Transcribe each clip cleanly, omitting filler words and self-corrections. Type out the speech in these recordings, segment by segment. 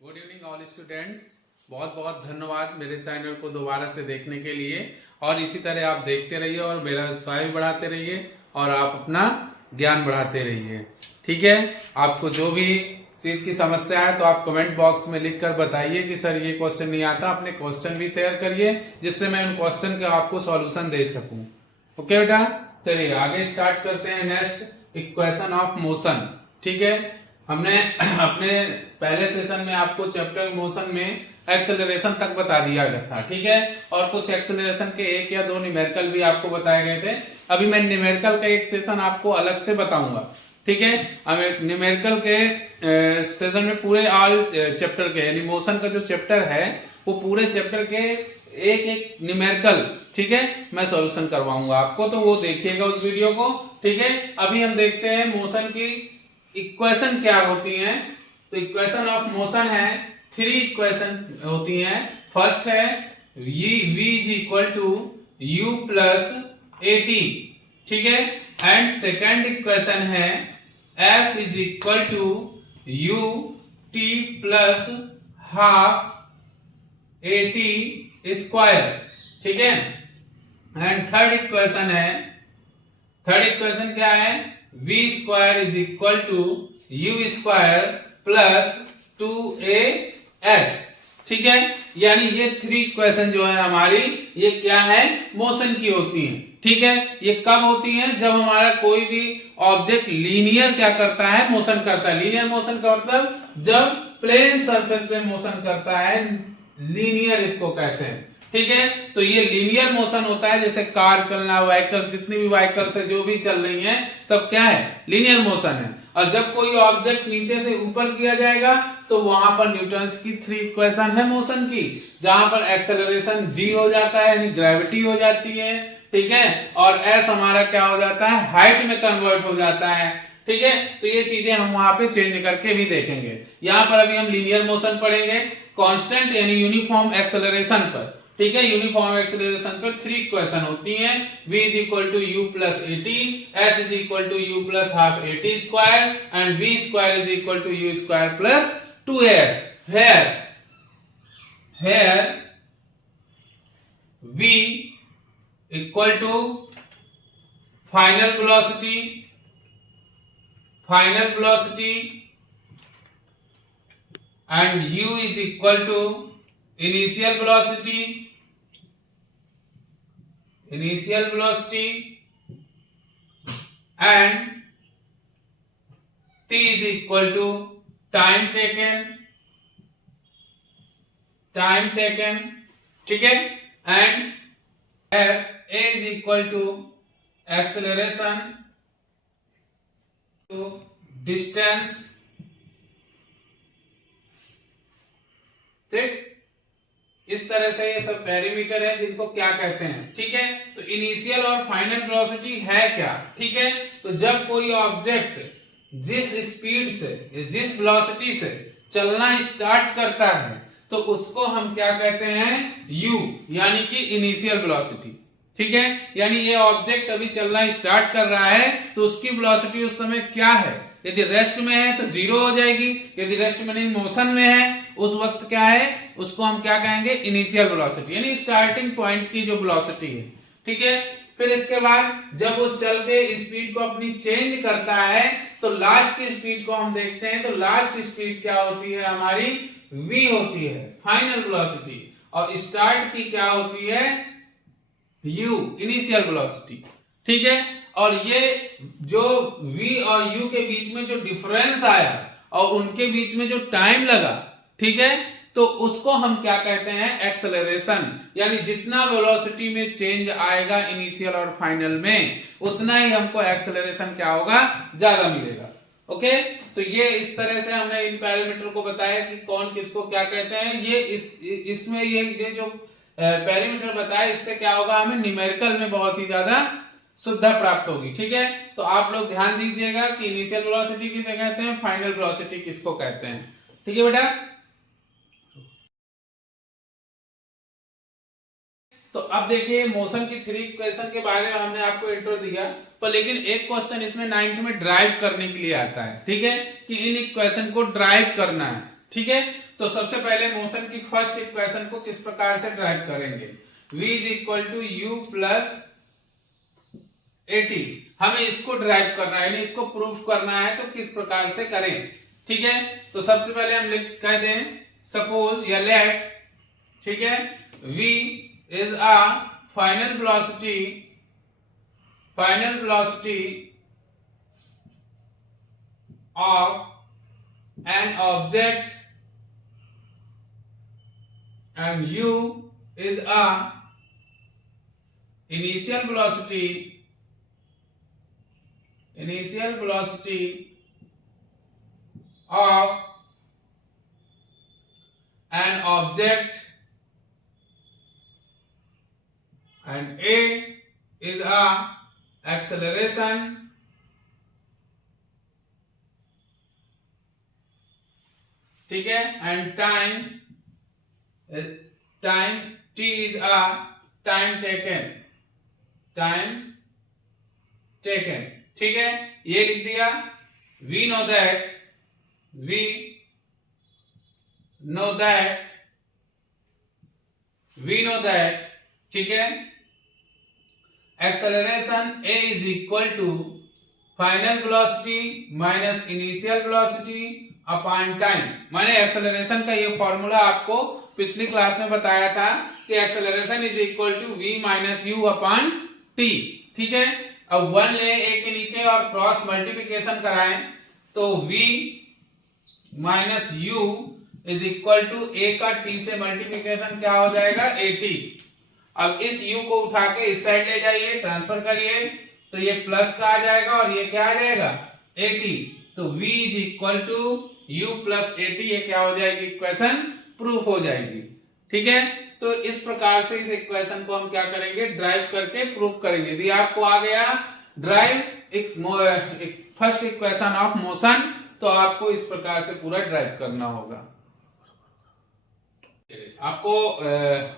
Good evening all students. बहुत बहुत धन्यवाद मेरे चैनल को दोबारा से देखने के लिए। और इसी तरह आप देखते रहिए और मेरा उत्साह भी बढ़ाते रहिए और आप अपना ज्ञान बढ़ाते रहिए। ठीक है, आपको जो भी चीज़ की समस्या है तो आप कमेंट बॉक्स में लिख कर बताइए कि सर ये क्वेश्चन नहीं आता। अपने क्वेश्चन भी शेयर करिए जिससे मैं उन क्वेश्चन का आपको सॉल्यूशन दे सकूं। ओके बेटा, चलिए आगे स्टार्ट करते हैं। Next equation of motion. ठीक है, हमने अपने पहले सेशन में आपको चैप्टर मोशन में एक्सेलरेशन तक बता दिया गया था। ठीक है, और कुछ एक्सेलरेशन के एक या दो न्यूमेरिकल भी आपको बताए गए थे। अभी मैं न्यूमेरिकल का एक सेशन आपको अलग से बताऊंगा। ठीक है, हमें न्यूमेरिकल के सेशन में पूरे ऑल चैप्टर के यानी मोशन का जो चैप्टर है वो पूरे चैप्टर के एक एक न्यूमेरिकल, ठीक है, मैं सॉल्यूशन करवाऊंगा आपको, तो वो देखिएगा उस वीडियो को। ठीक है, अभी हम देखते हैं मोशन की इक्वेशन क्या होती हैं। तो इक्वेशन ऑफ मोशन है, 3 इक्वेशन होती हैं। फर्स्ट है v is equal to u plus at, ठीक है, एंड सेकेंड इक्वेशन है s is equal to u t plus half at square, ठीक है। एंड थर्ड इक्वेशन क्या है, v square is equal to u square plus 2as, ठीक है। यानी ये 3 इक्वेशन जो है हमारी, ये क्या है, मोशन की होती हैं। ठीक है, ये कब होती हैं, जब हमारा कोई भी ऑब्जेक्ट लीनियर क्या करता है, मोशन करता है। लीनियर मोशन का मतलब जब प्लेन सरफेस पे मोशन करता है, लीनियर इसको कहते हैं। ठीक है, तो ये लीनियर मोशन होता है। जैसे कार चलना, व्हीकल्स, जितनी भी व्हीकल्स है जो भी चल रही हैं, सब क्या है, लीनियर मोशन है। और जब कोई ऑब्जेक्ट नीचे से ऊपर किया जाएगा तो वहां पर न्यूटन्स की 3 इक्वेशन है मोशन की, जहां पर एक्सेलरेशन g हो जाता है यानी ग्रेविटी हो जाती है। ठीक है, और s हमारा क्या हो जाता है, हाइट में कन्वर्ट हो जाता है। ठीक है, तो ये चीजें हम वहां पे चेंज करके भी देखेंगे। यहां पर अभी हम लीनियर मोशन पढ़ेंगे, कांस्टेंट यानी यूनिफॉर्म एक्सेलरेशन पर। ठीक है, यूनिफॉर्म एक्सेलरेशन पर 3 इक्वेशन होती हैं। v is equal to u plus at, s is equal to u plus half at square and v square is equal to u square plus 2as। here v equal to final velocity and u is equal to initial velocity and t is equal to time taken, ठीक है, and as a is equal to acceleration to distance, ठीक। इस तरह से ये सब parameter है जिनको क्या कहते हैं। ठीक है, तो इनिशियल और फाइनल वेलोसिटी है क्या, ठीक है। तो जब कोई ऑब्जेक्ट जिस स्पीड से, जिस वेलोसिटी से चलना स्टार्ट करता है तो उसको हम क्या कहते हैं, u, यानी कि इनिशियल वेलोसिटी। ठीक है, यानी ये ऑब्जेक्ट अभी चलना स्टार्ट कर रहा है तो उसकी वेलोसिटी उस समय क्या है, यदि रेस्ट में है तो 0 हो जाएगी, यदि रेस्ट में नहीं मोशन में है उस वक्त क्या है, उसको हम क्या कहेंगे, इनिशियल वेलोसिटी, यानी स्टार्टिंग पॉइंट की जो वेलोसिटी है। ठीक है, फिर इसके बाद जब वो चल के स्पीड को अपनी चेंज करता है तो लास्ट की स्पीड को हम देखते हैं। तो लास्ट स्पीड क्या होती है हमारी, v होती है, फाइनल वेलोसिटी, और स्टार्ट की क्या होती है, u, इनिशियल वेलोसिटी। ठीक है, और ये जो v और u के बीच में जो डिफरेंस आया और उनके बीच में जो टाइम लगा, ठीक है, तो उसको हम क्या कहते हैं, एक्सेलरेशन। यानी जितना वेलोसिटी में चेंज आएगा इनिशियल और फाइनल में, उतना ही हमको एक्सेलरेशन क्या होगा, ज्यादा मिलेगा। ओके, तो ये इस तरह से हमने इन पैरामीटर को बताया कि कौन किसको क्या कहते हैं। ये इसमें ये जो पैरामीटर बताया, इससे क्या होगा, हमें न्यूमेरिकल में बहुत ही ज्यादा सुविधा प्राप्त होगी। ठीक है, तो आप लोग ध्यान दीजिएगा कि इनिशियल वेलोसिटी किसे कहते हैं, फाइनल वेलोसिटी किसको कहते हैं। ठीक है बेटा, तो अब देखिए मोशन की 3 इक्वेशन के बारे में हमने आपको इंट्रो दिया, पर लेकिन एक क्वेश्चन इसमें 9th में ड्राइव करने के लिए आता है। ठीक है, कि इन इक्वेशन को ड्राइव करना है। ठीक है, तो सबसे पहले मोशन की फर्स्ट इक्वेशन को किस प्रकार से ड्राइव करेंगे, v is equal to u plus at. हमें इसको ड्राइव करना है, यानी इसको प्रूफ करना है, तो किस प्रकार से करें। ठीक है, तो सबसे पहले हम कह दें सपोज या लेट, ठीक है, v is a final velocity of an object and u is a initial velocity of an object and a is a acceleration ठीक है, and time t is a time taken, ठीक है, ये लिख दिया। we know that ठीक है, acceleration a is equal to final velocity minus initial velocity upon time. मैंने एक्सेलरेशन का ये फॉर्मूला आपको पिछली क्लास में बताया था कि acceleration is equal to v minus u upon t. ठीक है, अब 1 ले a के नीचे और क्रॉस मल्टीप्लिकेशन कराएं तो v minus u is equal to a का t से मल्टीप्लिकेशन क्या हो जाएगा 80। अब इस u को उठा के इस साइड ले जाइए, ट्रांसफर करिए, तो ये प्लस का आ जाएगा और ये क्या आ जाएगा 80। तो v is equal to u plus 80, ये क्या हो जाएगी इक्वेशन प्रूफ हो जाएगी। ठीक है, तो इस प्रकार से इस इक्वेशन को हम क्या करेंगे ड्राइव करके प्रूफ करेंगे। यदि आपको आ गया ड्राइव एक फर्स्ट इक्वेशन ऑफ मोशन, तो आपको इस प्रकार से पूरा ड्राइव करना होगा। आपको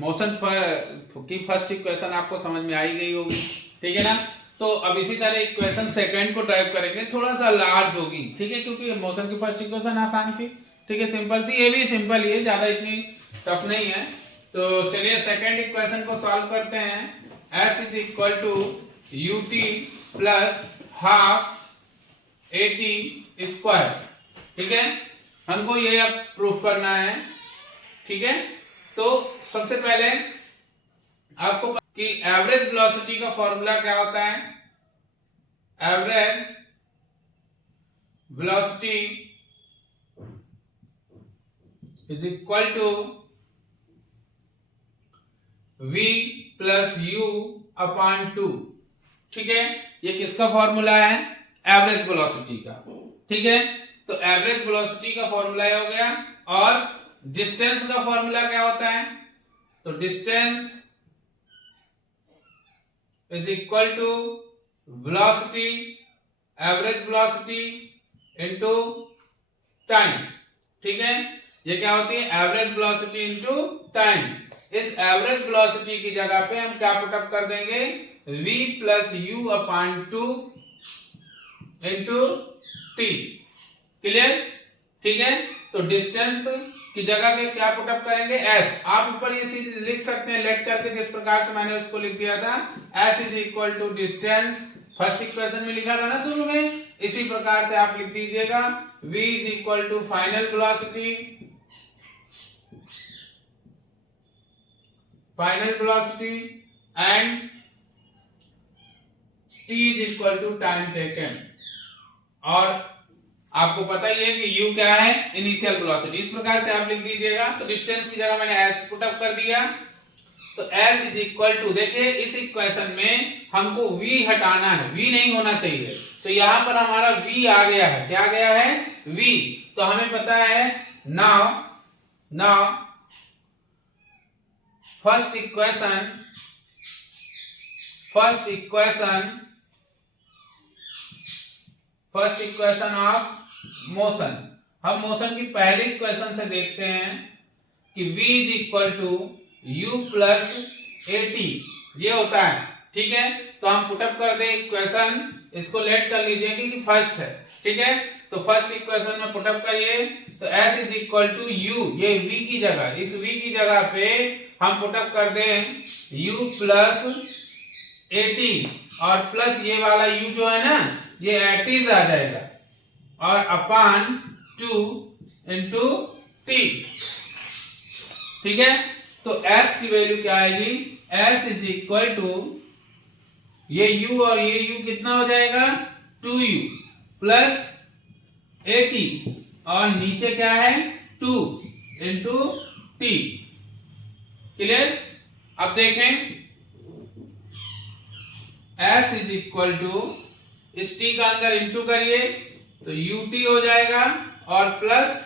मोशन की फर्स्ट इक्वेशन आपको समझ में आई गई होगी, ठीक है ना। तो अब इसी तरह इक्वेशन सेकंड को ड्राइव करेंगे, थोड़ा सा लार्ज होगी, ठीक है, क्योंकि मोशन की फर्स्ट इक्वेशन आसान थी, ठीक है, सिंपल सी, ये भी सिंपल ही है, ज्यादा इतनी टफ नहीं है। तो चलिए सेकंड इक्वेशन को सॉल्व करते हैं। s is equal to ut plus half at square, ठीक है, हमको ये अब प्रूफ करना है। ठीक है, तो सबसे पहले आपको कि एवरेज वेलोसिटी का फॉर्मूला क्या होता है, average velocity is equal to v plus u upon 2। ठीक है, ये किसका फॉर्मूला है, एवरेज वेलोसिटी का। ठीक है, तो एवरेज वेलोसिटी का फॉर्मूला हो गया। और डिस्टेंस का फॉर्मूला क्या होता है, तो distance is equal to velocity, average velocity into time. ठीक है, ये क्या होती है एवरेज वेलोसिटी इनटू टाइम। इस एवरेज वेलोसिटी की जगह पे हम क्या पुटअप कर देंगे, v plus u upon 2 into t. Clear, ठीक है, तो डिस्टेंस की जगह के क्या पुटअप करेंगे s। आप ऊपर ये लिख सकते हैं लेट करके, जिस प्रकार से मैंने उसको लिख दिया था, s is equal to distance, first equation में लिखा था ना शुरू में, इसी प्रकार से आप लिख दीजिएगा v is equal to final velocity and t is equal to time taken. और आपको पता ही है कि u क्या है, इनिशियल वेलोसिटी। इस प्रकार से आप लिख दीजिएगा। तो डिस्टेंस की जगह मैंने s पुट अप कर दिया, तो s इज इक्वल टू, देखिए इस इक्वेशन में हमको v हटाना है, v नहीं होना चाहिए, तो यहां पर हमारा v आ गया है, क्या आ गया है v। तो हमें पता है now first equation of motion, हम मोशन की पहली इक्वेशन से देखते हैं कि v is equal to u plus a t, ये होता है। ठीक है, तो हम पुटअप कर दे इक्वेशन, इसको लेट कर लीजिए कि फर्स्ट है। ठीक है, तो फर्स्ट इक्वेशन में पुटअप करिए, तो s is equal to u, ये v की जगह, इस v की जगह पे हम पुटअप कर दें u प्लस 80 और प्लस ये वाला u जो है ना ये 80 आ जाएगा और अपान 2 इंटू t। ठीक है, तो s की वैल्यू क्या आएगी, s इज इक्वल टू ये u और ये u कितना हो जाएगा 2u प्लस 80 और नीचे क्या है 2 इंटू t। क्लियर। अब देखें s इज इक्वल टू इस t का अंदर इंटू करिए तो ut हो जाएगा और प्लस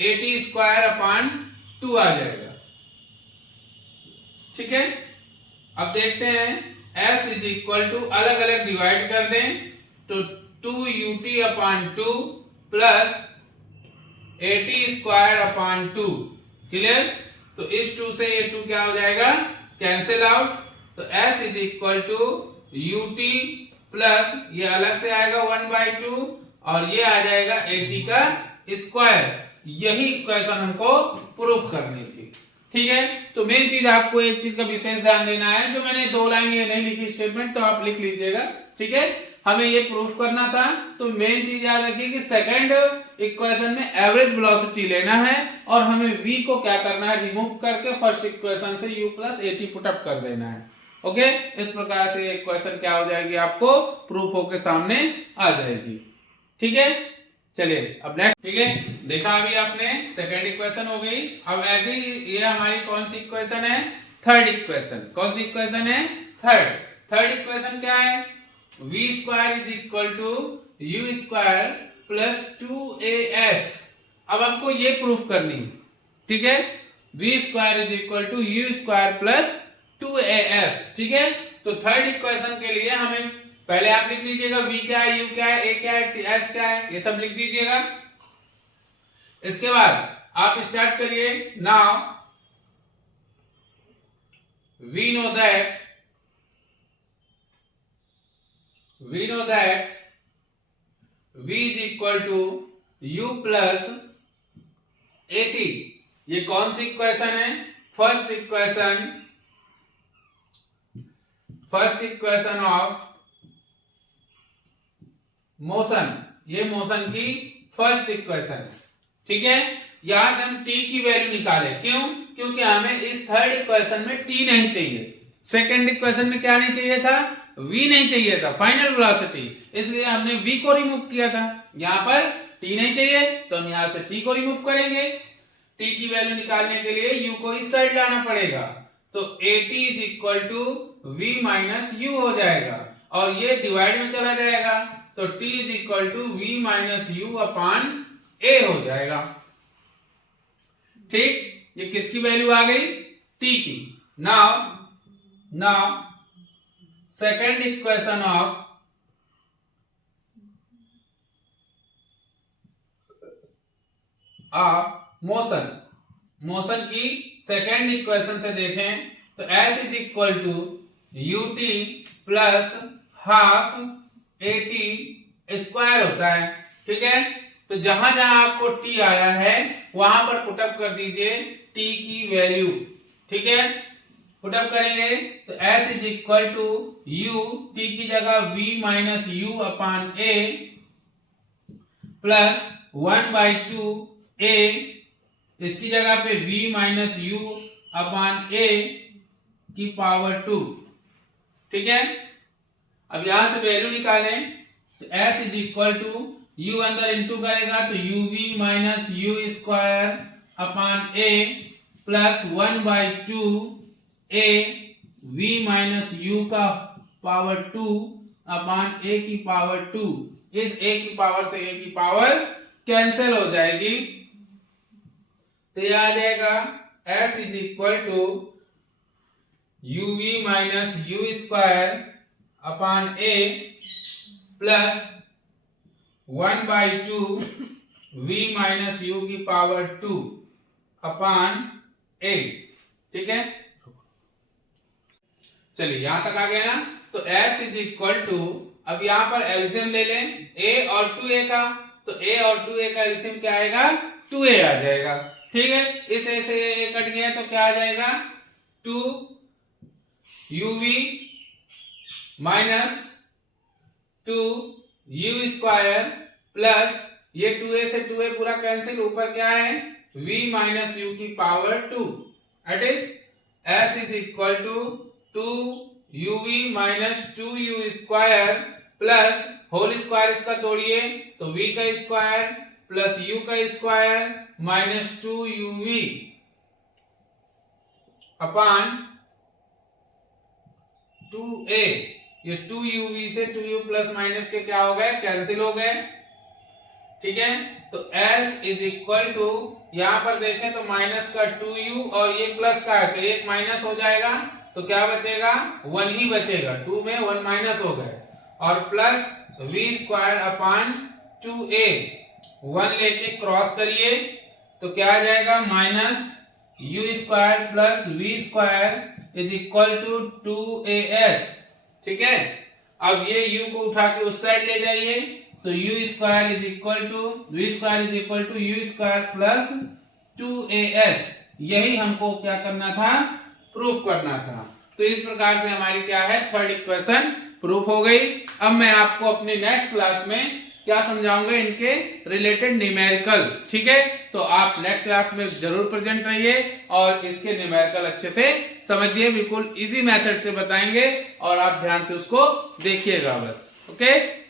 80 स्क्वायर अपान 2 आ जाएगा। ठीक है, अब देखते हैं s इज इक्वल टू अलग अलग डिवाइड कर दें तो 2ut upon 2 plus 80 square upon 2। Clear, तो इस 2 से ये 2 क्या हो जाएगा कैंसिल आउट, तो s is equal to ut plus ये अलग से आएगा 1/2 और ये आ जाएगा 80 का स्क्वायर। यही इक्वेशन हमको प्रूफ करनी थी। ठीक है, तो मेन चीज आपको एक चीज का विशेष ध्यान देना है, जो मैंने 2 लाइन ये नहीं लिखी स्टेटमेंट तो आप लिख लीजिएगा। ठीक है, हमें ये प्रूफ करना था, तो मेन चीज याद रखिए कि सेकंड इक्वेशन में एवरेज वेलोसिटी लेना है और हमें v को क्या करना है रिमूव करके फर्स्ट इक्वेशन से u प्लस 80 पुटअप कर देना है। ओके, इस प्रकार से इक्वेशन क्या हो जाएगी आपको प्रूफ होके सामने आ जाएगी। ठीक है, चलिए अब नेक्स्ट। ठीक है, देखा अभी आपने सेकंड इक्वेशन हो गई। अब ऐसे ही ये हमारी कौन सी इक्वेशन है, थर्ड इक्वेशन। कौन सी इक्वेशन है, थर्ड इक्वेशन क्या है, v square is equal to u square plus 2as। अब हमको ये प्रूफ करनी है। ठीक है, v square is equal to u square plus 2as। ठीक है, तो थर्ड इक्वेशन के लिए हमें पहले आप लिख लीजिएगा v क्या है, u क्या है, a क्या है, s क्या है, ये सब लिख दीजिएगा। इसके बाद आप स्टार्ट करिए। Now we know that v is equal to u plus 80। ये कौन सी इक्वेशन है, फर्स्ट इक्वेशन ऑफ मोशन, ये मोशन की फर्स्ट इक्वेशन है। ठीक है, यहां से हम t की वैल्यू निकाले, क्यों, क्योंकि हमें इस थर्ड इक्वेशन में t नहीं चाहिए। सेकंड इक्वेशन में क्या नहीं चाहिए था, v नहीं चाहिए था, फाइनल वेलोसिटी, इसलिए हमने v को रिमूव किया था। यहां पर t नहीं चाहिए तो हम यहां से t को रिमूव करेंगे। t की वैल्यू निकालने के लिए u को इस साइड लाना पड़ेगा, तो 80 is equal to v minus u हो जाएगा और ये डिवाइड में चला जाएगा, तो t is equal to v minus u upon a हो जाएगा। ठीक, ये किसकी वैल्यू आ गई, t की। Now second equation of motion की सेकंड इक्वेशन से देखें तो s is equal to ut plus half 80 square होता है। ठीक है, तो जहां जहां आपको t आया है वहां पर पुटअप कर दीजिए t की वैल्यू। ठीक है, पुटअप करेंगे तो s is equal to u, t की जगह v minus u upon a plus 1/2 a, इसकी जगह पे v minus u upon a की पावर 2। ठीक है, अब यहां से वैल्यू निकालें तो s is equal to u अंदर इंटू करेगा तो uv minus u square upon a plus 1/2 a v minus u का पावर 2 अपान a की पावर 2। इस a की पावर से a की पावर कैंसिल हो जाएगी, तो यह आ जाएगा s is equal to uv minus u square upon a plus 1/2 v minus u की पावर 2 अपान a। ठीक है, चलिए यहां तक आ गया ना, तो s इज इक्वल टू अब यहाँ पर एलसीएम ले लें a और 2a का, तो a और 2a का एलसीएम क्या आएगा, 2a आ जाएगा। ठीक है, इस a से a कट गया तो क्या आ जाएगा, 2uv minus 2u square plus ये 2a से 2a पूरा कैंसिल, ऊपर क्या है v माइनस u की power 2, that is s is equal to 2uv minus 2u square plus whole square इसका तोड़िए तो v का स्क्वायर प्लस u का square minus 2uv upon 2a। ये 2uv से 2u प्लस माइनस के क्या हो गए, कैंसिल हो गए। ठीक है, तो s इज इक्वल टू, यहां पर देखें तो माइनस का 2u और ये प्लस का है तो एक माइनस हो जाएगा, तो क्या बचेगा, 1 ही बचेगा, 2 में 1 माइनस हो गए, और plus v square upon 2a, 1 लेके क्रॉस करिए तो क्या आ जाएगा, minus u square plus v square is equal to 2as। ठीक है, अब ये u को उठा के उस साइड ले जाइए तो u square is equal to v square is equal to u square plus 2as। यही हमको क्या करना था, प्रूफ करना था। तो इस प्रकार से हमारी क्या है, थर्ड इक्वेशन प्रूफ हो गई। अब मैं आपको अपनी नेक्स्ट क्लास में क्या समझाऊंगा, इनके रिलेटेड न्यूमेरिकल। ठीक है, तो आप नेक्स्ट क्लास में जरूर प्रेजेंट रहिए और इसके न्यूमेरिकल अच्छे से समझिए, बिल्कुल इजी मेथड से बताएंगे और आप ध्यान से उसको देखिएगा बस। ओके।